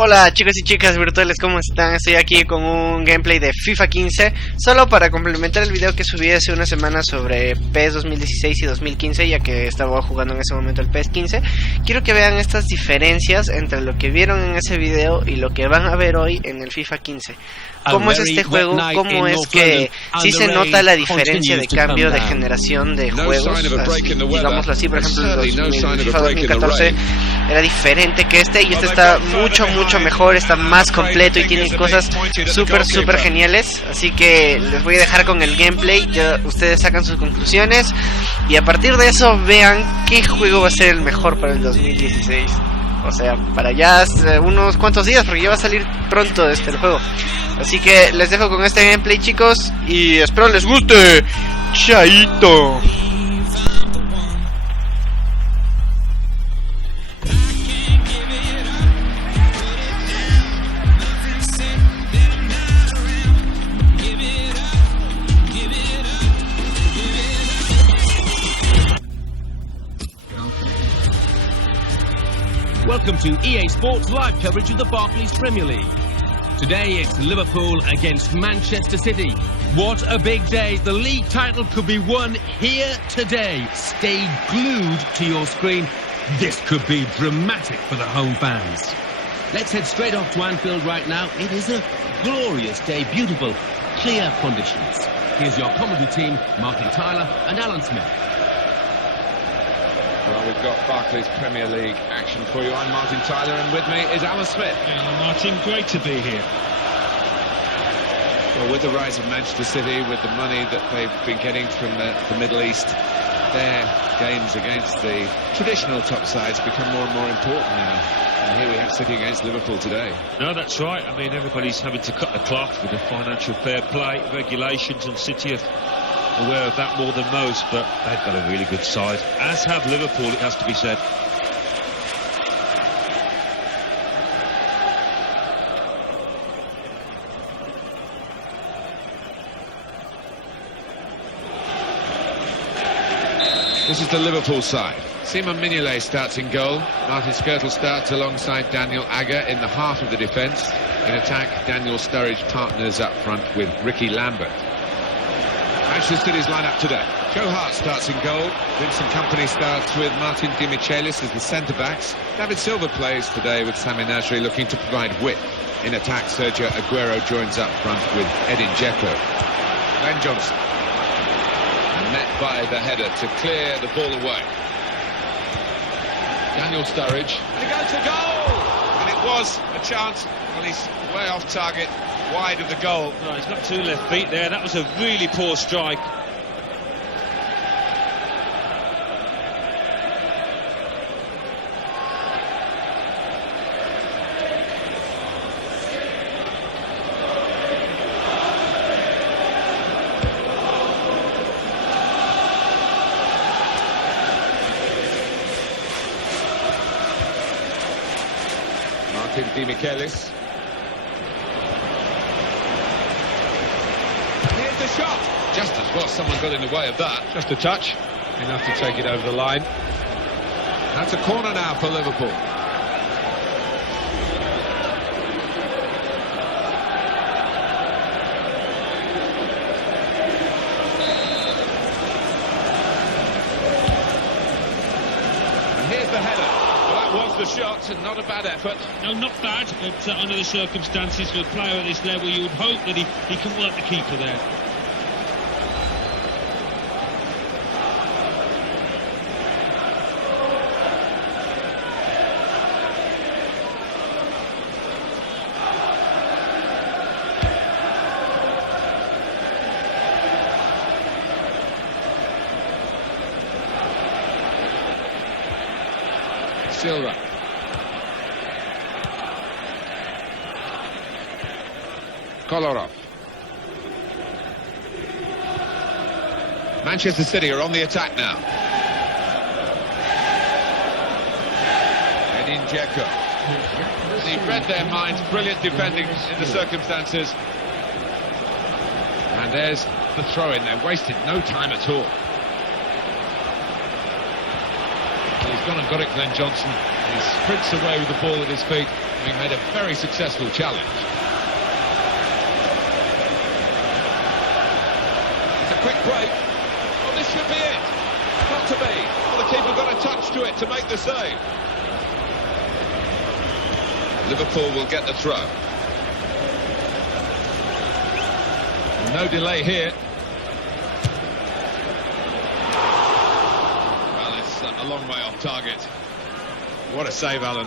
Hola chicos y chicas virtuales, ¿cómo están? Estoy aquí con un gameplay de FIFA 15, solo para complementar el video que subí hace una semana sobre PES 2016 y 2015, ya que estaba jugando en ese momento el PES 15. Quiero que vean estas diferencias entre lo que vieron en ese video y lo que van a ver hoy en el FIFA 15. ¿Cómo es este juego? ¿Cómo es que sí se nota la diferencia de cambio de generación de juegos? Digámoslo así, por ejemplo, el FIFA 2014 era diferente que este, y este está mucho mejor, está más completo y tiene cosas súper geniales. Así que les voy a dejar con el gameplay, ya ustedes sacan sus conclusiones y a partir de eso vean qué juego va a ser el mejor para el 2016. O sea, para ya unos cuantos días, porque ya va a salir pronto el juego. Así que les dejo con este gameplay, chicos, y espero les guste. Chaito. Welcome to EA Sports live coverage of the Barclays Premier League. Today it's Liverpool against Manchester City. What a big day. The league title could be won here today. Stay glued to your screen. This could be dramatic for the home fans. Let's head straight off to Anfield right now. It is a glorious day, beautiful, clear conditions. Here's your comedy team, Martin Tyler and Alan Smith. Well, we've got Barclays Premier League action for you. I'm Martin Tyler, and with me is Alan Smith. Martin, great to be here. Well, with the rise of Manchester City, with the money that they've been getting from the Middle East, their games against the traditional top sides become more and more important now. And here we have City against Liverpool today. No, that's right. I mean, everybody's having to cut the cloth with the financial fair play regulations, and City are aware of that more than most, but they've got a really good side, as have Liverpool, it has to be said. This is the Liverpool side. Simon Mignolet starts in goal. Martin Skrtel starts alongside Daniel Agger in the heart of the defence. In attack, Daniel Sturridge partners up front with Ricky Lambert. Manchester City's line-up today. Joe Hart starts in goal. Vincent Kompany starts with Martin Di Michelis as the centre-backs. David Silva plays today with Sami Nasri looking to provide width. In attack, Sergio Aguero joins up front with Edin Dzeko. Glenn Johnson. And met by the header to clear the ball away. Daniel Sturridge. And he goes to goal! And it was a chance. Well, he's way off target, wide of the goal. No, he's got two left feet there. That was a really poor strike. Martin Di Michelis. Here's the shot. Just as well, someone got in the way of that. Just a touch, enough to take it over the line. That's a corner now for Liverpool. And here's the header. Well, that was the shot, and not a bad effort. No, not bad, but under the circumstances for a player at this level, you would hope that he can work the keeper there. Silva. Kolarov. Manchester City are on the attack now. Edin Dzeko. He read their minds, brilliant defending in the circumstances. And there's the throw-in. They wasted no time at all. gone and got it, Glenn Johnson. He sprints away with the ball at his feet, having made a very successful challenge. It's a quick break. Oh, this should be it. Not to be. Well, the keeper got a touch to it to make the save. Liverpool will get the throw. No delay here. Well, it's a long way off target. What a save, Alan.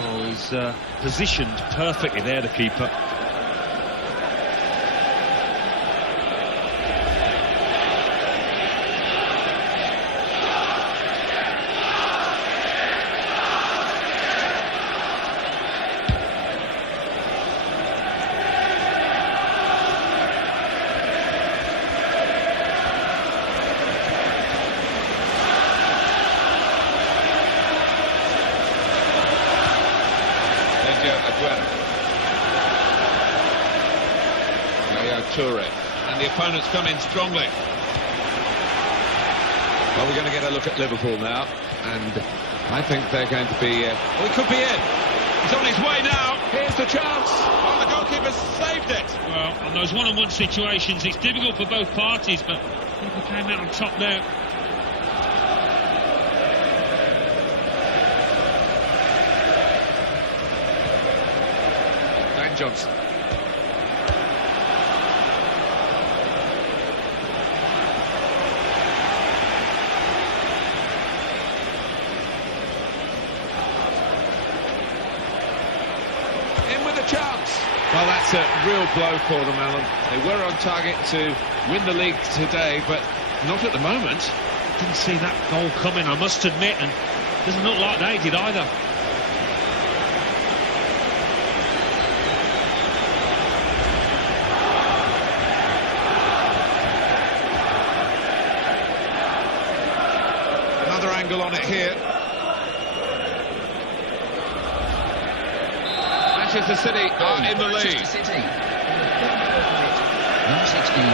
Oh, he's positioned perfectly there, the keeper. And the opponents come in strongly. Well, we're going to get a look at Liverpool now, and I think they're going to be... well, he could be in. He's on his way now. Here's the chance. Oh, the goalkeeper saved it. Well, on those one-on-one situations, it's difficult for both parties, but people came out on top there. Glenn Johnson. Chance. Well, that's a real blow for them, Alan. They were on target to win the league today, but not at the moment. Didn't see that goal coming, I must admit, and doesn't look like they did either. Another angle on it here. Manchester City are in the lead. Number 16.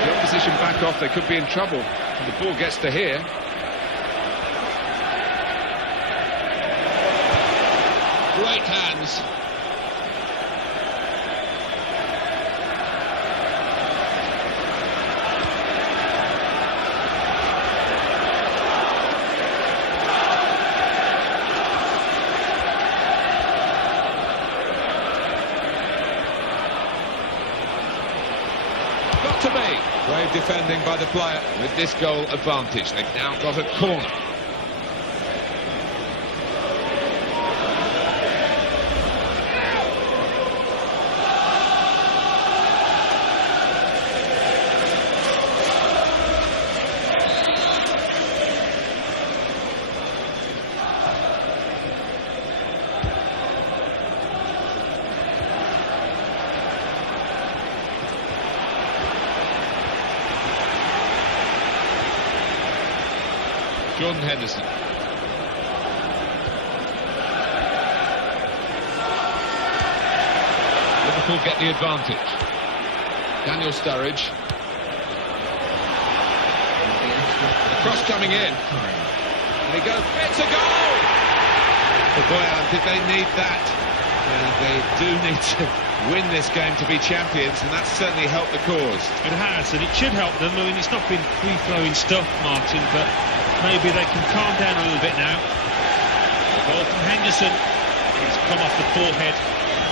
The opposition back off, they could be in trouble. The ball gets to here. Great hands. To be. Brave defending by the player. With this goal advantage, they've now got a corner. Jordan Henderson. Liverpool get the advantage. Daniel Sturridge. The cross coming in. There he goes. It's a goal! But boy, Alan, did they need that? They do need to win this game to be champions, and that's certainly helped the cause. It has, and it should help them. I mean, it's not been free-flowing stuff, Martin, but maybe they can calm down a little bit now. The ball from Henderson. It's come off the forehead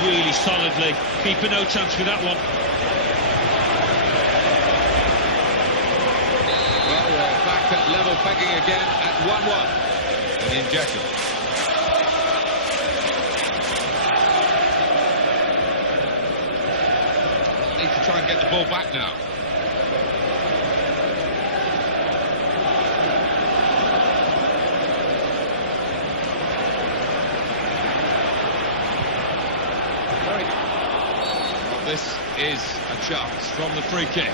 really solidly. Keeper no chance with that one. Well, we're back at level pegging again at 1-1. The injection. Need to try and get the ball back now. This is a chance from the free kick.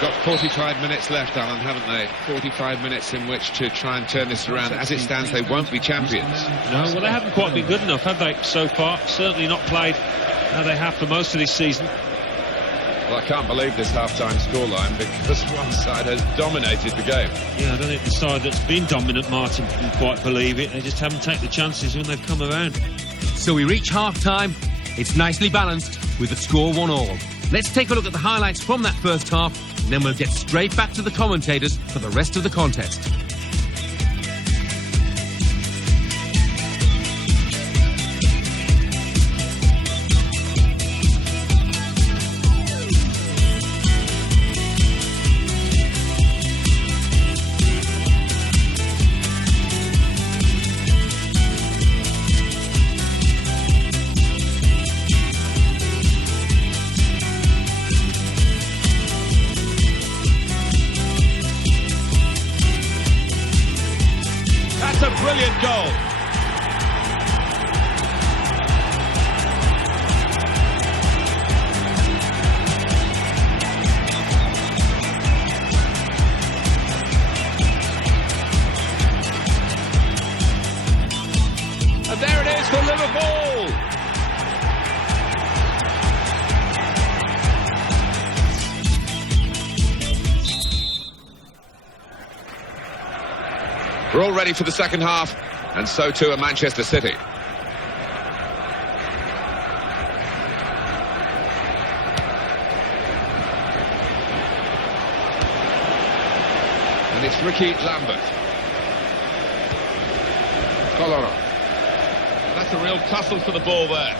They've got 45 minutes left, Alan, haven't they? 45 minutes in which to try and turn this around. As it stands, they won't be champions. No, well, they haven't quite been good enough, have they, so far? Certainly not played how they have for most of this season. Well, I can't believe this half-time scoreline because one side has dominated the game. Yeah, I don't think the side that's been dominant, Martin, can quite believe it. They just haven't taken the chances when they've come around. So we reach half-time. It's nicely balanced with the score 1-1. Let's take a look at the highlights from that first half, and then we'll get straight back to the commentators for the rest of the contest. Brilliant goal. And there it is for Liverpool. We're all ready for the second half, and so too are Manchester City. And it's Ricky Lambert. Coloro. That's a real tussle for the ball there.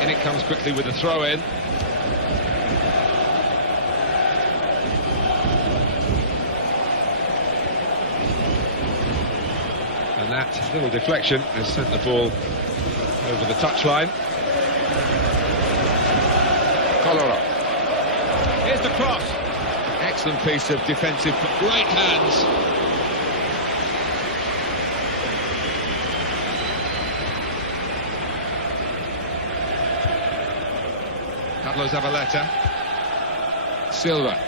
And in it comes quickly with a throw-in. And that little deflection has sent the ball over the touchline. Coloro. Here's the cross. Excellent piece of defensive, great hands. Pablo Zabaleta. Silva.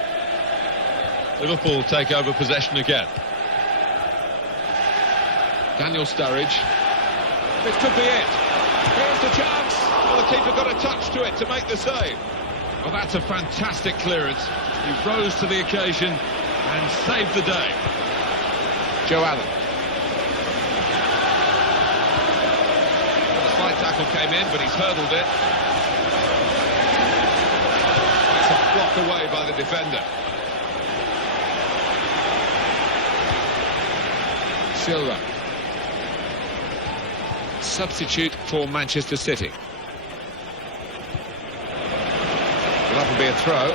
Liverpool take over possession again. Daniel Sturridge. This could be it. Here's the chance. Well, the keeper got a touch to it to make the save. Well, that's a fantastic clearance. He rose to the occasion and saved the day. Joe Allen. Well, the slight tackle came in, but he's hurdled it. It's a block away by the defender. Silva. Substitute for Manchester City. Well, that'll be a throw.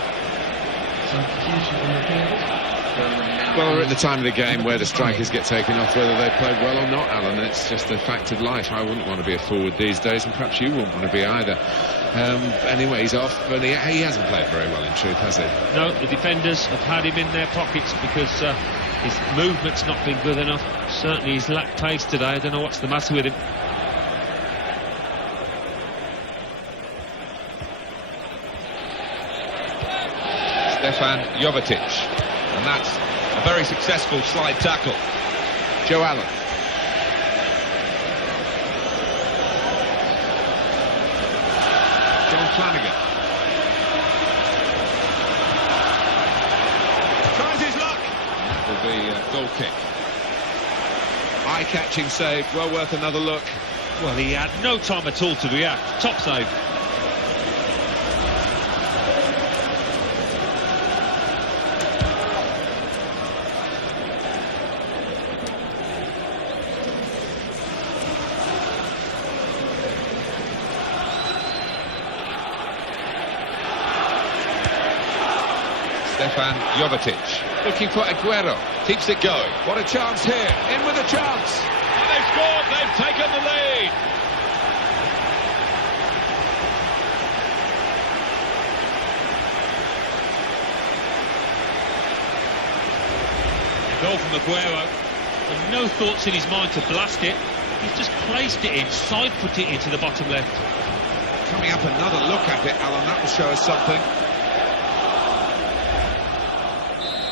Well, we're at the time of the game where the strikers get taken off, whether they played well or not, Alan. It's just a fact of life. I wouldn't want to be a forward these days, and perhaps you wouldn't want to be either. Anyway, he's off, and he hasn't played very well, in truth, has he? No, the defenders have had him in their pockets because his movement's not been good enough. Certainly he's lacked pace today. I don't know what's the matter with him. Stefan Jovetic, and that's a very successful slide tackle. Joe Allen. John Flanagan. Tries his luck. That will be a goal kick. Eye-catching save, well worth another look. Well, he had no time at all to react. Top save. Stefan Jovetic looking for Aguero, keeps it going. What a chance here, in with a chance. And they've scored, they've taken the lead. A goal from Aguero, and no thoughts in his mind to blast it. He's just placed it in, side-put it into the bottom left. coming up another look at it, Alan. That will show us something.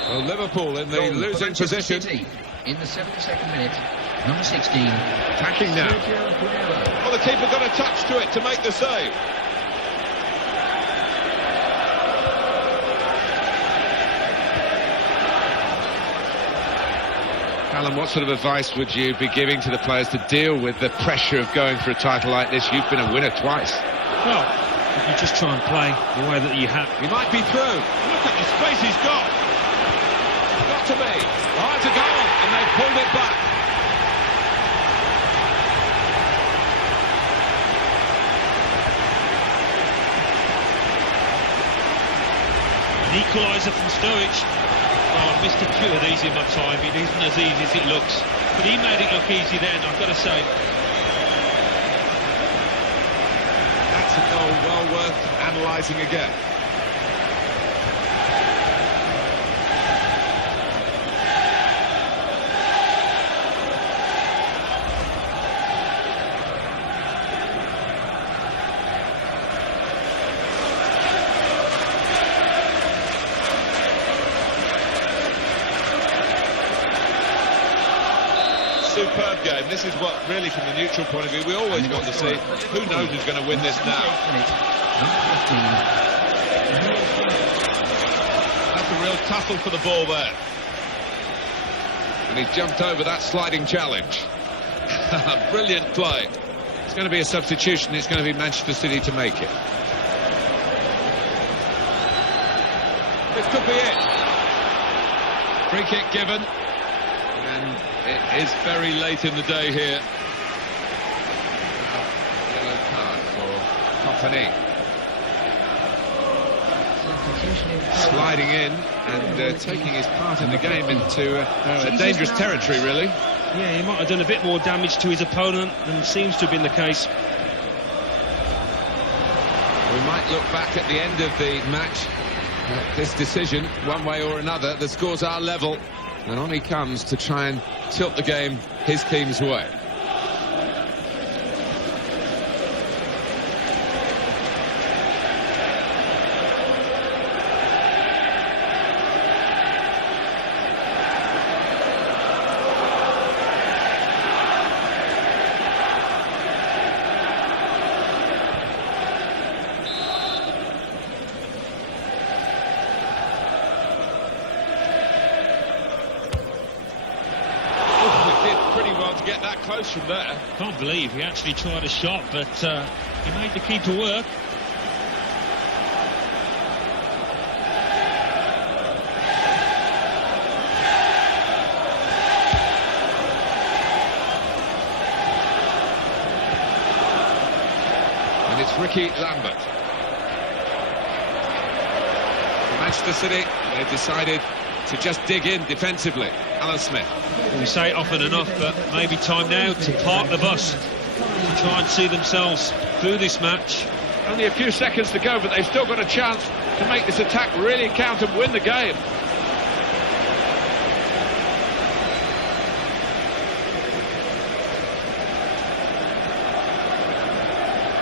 Well, Liverpool in the losing position. In the 72nd minute, number 16. Attacking now. Well, the keeper got a touch to it to make the save. Alan, what sort of advice would you be giving to the players to deal with the pressure of going for a title like this? You've been a winner twice. Well, if you just try and play the way that you have. He might be through. Look at the space he's got. Got to be. Oh, it's a goal, and they've pulled it back. An equaliser from Sturridge. Oh, I've missed a few of these in my time. It isn't as easy as it looks. But he made it look easy then, I've got to say. That's a goal well worth analysing again. Superb game. This is what, really, from the neutral point of view, we always want to see. Who knows who's going to win this now? That's a real tussle for the ball there. And he's jumped over that sliding challenge. Brilliant play. It's going to be a substitution. It's going to be Manchester City to make it. This could be it. Free kick given. And it is very late in the day here. Yellow card for Company. Sliding in and taking his part in the game into dangerous territory, really. Yeah, he might have done a bit more damage to his opponent than seems to have been the case. We might look back at the end of the match at this decision, one way or another. The scores are level. And on he comes to try and tilt the game his team's way. Get that close from there. Can't believe he actually tried a shot, but he made the keeper work. And it's Ricky Lambert. Manchester City, they've decided to just dig in defensively. Alan Smith. We say it often enough, but maybe time now to park the bus to try and see themselves through this match. Only a few seconds to go, but they've still got a chance to make this attack really count and win the game.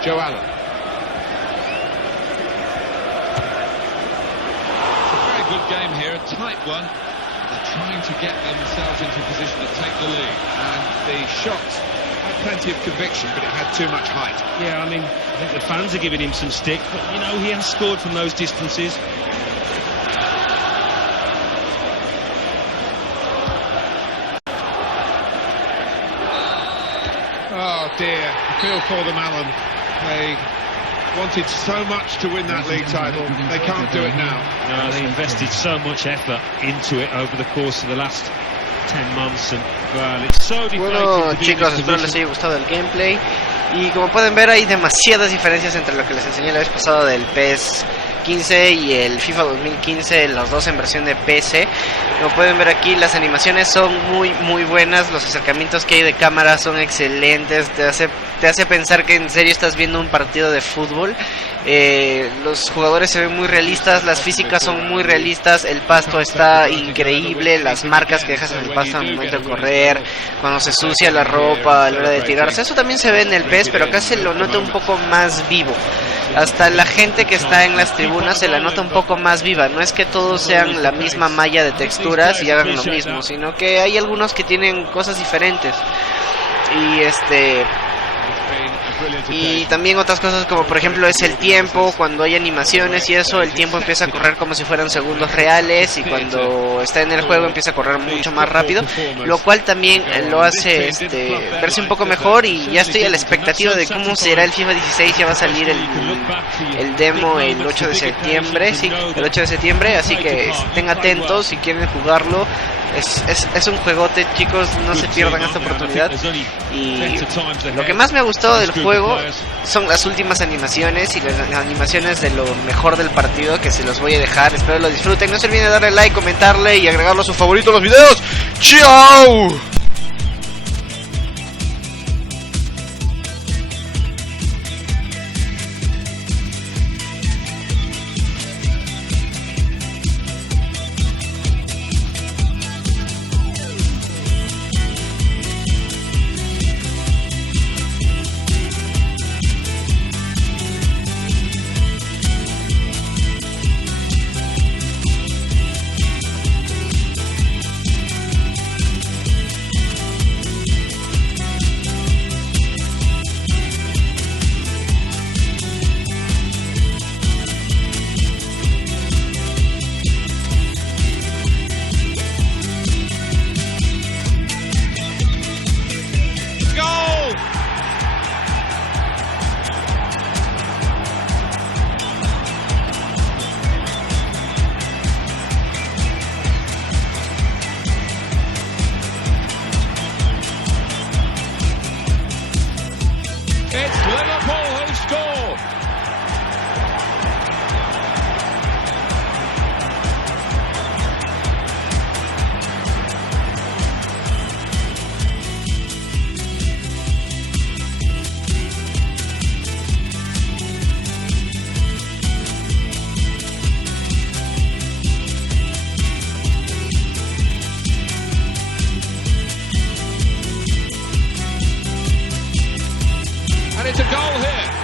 Joe Allen. It's a very good game here, a tight one. They're trying to get themselves into a position to take the lead. And the shot had plenty of conviction, but it had too much height. Yeah, I mean, I think the fans are giving him some stick, but, you know, he has scored from those distances. Oh, dear. I feel for them, Alan. They wanted so much to win that league title. They can't do it now. No, they invested so much effort into it over the course of the last 10 months, and well, it's so bueno, chicos, espero les haya gustado el gameplay. Y como pueden ver, hay demasiadas diferencias entre lo que les enseñé la vez pasada del PES 2015 y el FIFA 2015, los dos en versión de PC. Como pueden ver aquí, las animaciones son muy buenas, los acercamientos que hay de cámara son excelentes, te hace pensar que en serio estás viendo un partido de fútbol. Los jugadores se ven muy realistas, las físicas son muy realistas, el pasto está increíble, las marcas que dejas en el pasto al momento de correr, cuando se sucia la ropa a la hora de tirarse, eso también se ve en el PES, pero acá se lo nota un poco más vivo. Hasta la gente que está en las tribunas se la nota un poco más viva. No es que todos sean la misma malla de texturas y hagan lo mismo, sino que hay algunos que tienen cosas diferentes. Y también otras cosas como por ejemplo es el tiempo. Cuando hay animaciones y eso, el tiempo empieza a correr como si fueran segundos reales, y cuando está en el juego empieza a correr mucho más rápido, lo cual también lo hace verse un poco mejor. Y ya estoy a la expectativa de cómo será el FIFA 16. Ya va a salir el demo el 8 de septiembre, sí, el 8 de septiembre, así que estén atentos si quieren jugarlo. Es un juegote, chicos, no se pierdan esta oportunidad. Y lo que más me ha gustado del juego son las últimas animaciones y las animaciones de lo mejor del partido, que se los voy a dejar. Espero lo disfruten. No se olviden de darle like, comentarle y agregarlo a su favorito los videos. ¡Chao! It's Liverpool who score. And it's a goal here.